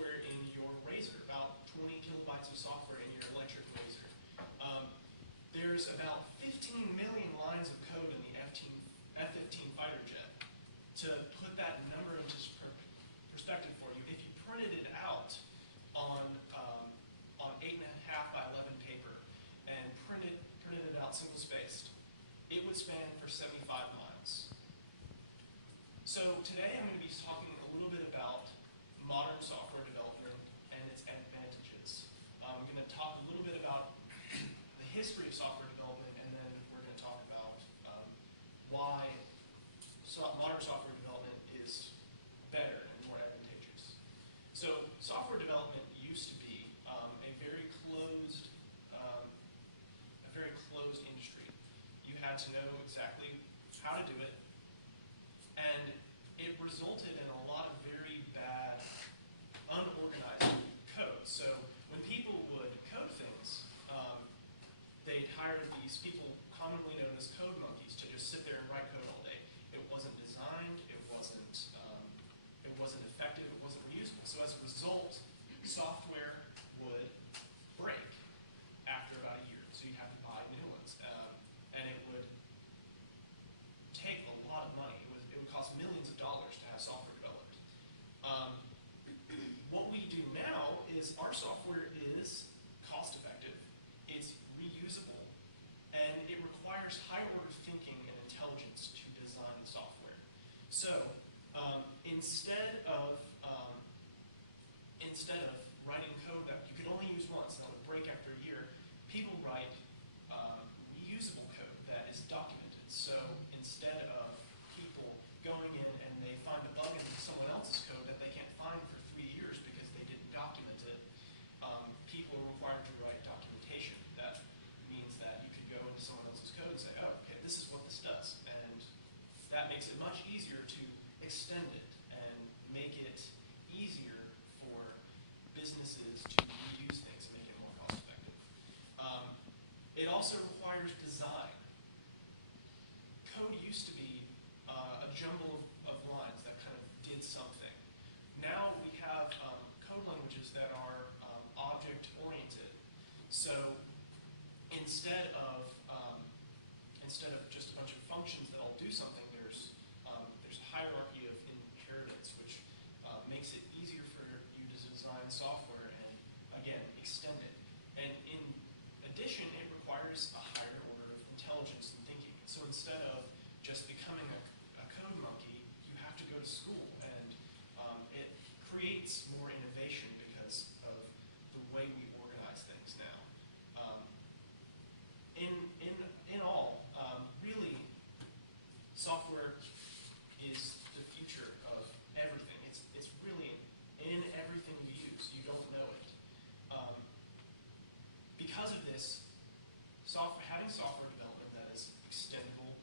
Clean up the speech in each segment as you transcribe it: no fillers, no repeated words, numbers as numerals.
software in your razor, about 20 kilobytes of software in your electric razor. There's about 15 million lines of code in the F-15 fighter jet. To put that number into perspective for you, if you printed it out on 8.5 by 11 paper and printed it out single-spaced, it would span for 75 miles. So today I'm going to be talking a little bit about modern software development and its advantages. I'm going to talk a little bit about the history of software development, and then we're going to talk about why modern software development is better and more advantageous. So software development used to be a very closed industry. You had to know exactly how to do it, and it resulted in a lot of very bad, unorganized code. So when people would code things, they'd hire these people commonly known as code monkeys to just sit there and write code all day. It wasn't designed, it wasn't effective, it wasn't reusable. So as a result, software would break after about a year. So you'd have to buy new ones. And it would take a lot of money. It would cost millions of dollars to have software developed. What we do now is our software is cost effective, it's reusable, and it requires higher order thinking and intelligence to design the software. So instead of writing code that you could only use once and that would break after a year, people write reusable code that is documented. So instead of people going in and they find a bug in someone else's code that they can't find for 3 years because they didn't document it, people are required to write documentation. That means that you can go into someone else's code and say, oh, okay, this is what this does. And that makes it much easier to extend it and make it easier for businesses to reuse things and make it more cost effective. It also requires design. Code used to be a jumble of lines that kind of did something. Now we have code languages that are object-oriented. So instead of just a bunch of functions that all do something, there's a hierarchy of inheritance, which makes it easier for you to design software and, again, extend it. And in addition, it requires a higher order of intelligence and thinking. So instead of just becoming a code monkey, you have to go to school, and it creates more innovation because of the way we organize things now. In all, really, software is the future of everything. It's really in everything you use. You don't know it. Because of this, having software development that is extendable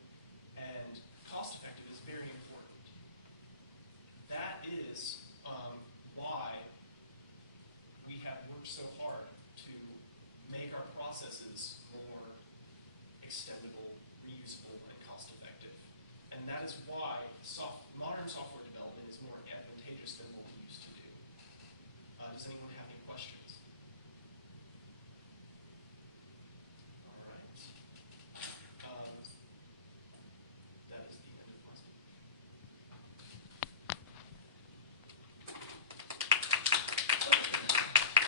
and cost-effective is very important. That is why we have worked so hard to make our processes more extendable, reusable, and cost-effective. And that is why modern software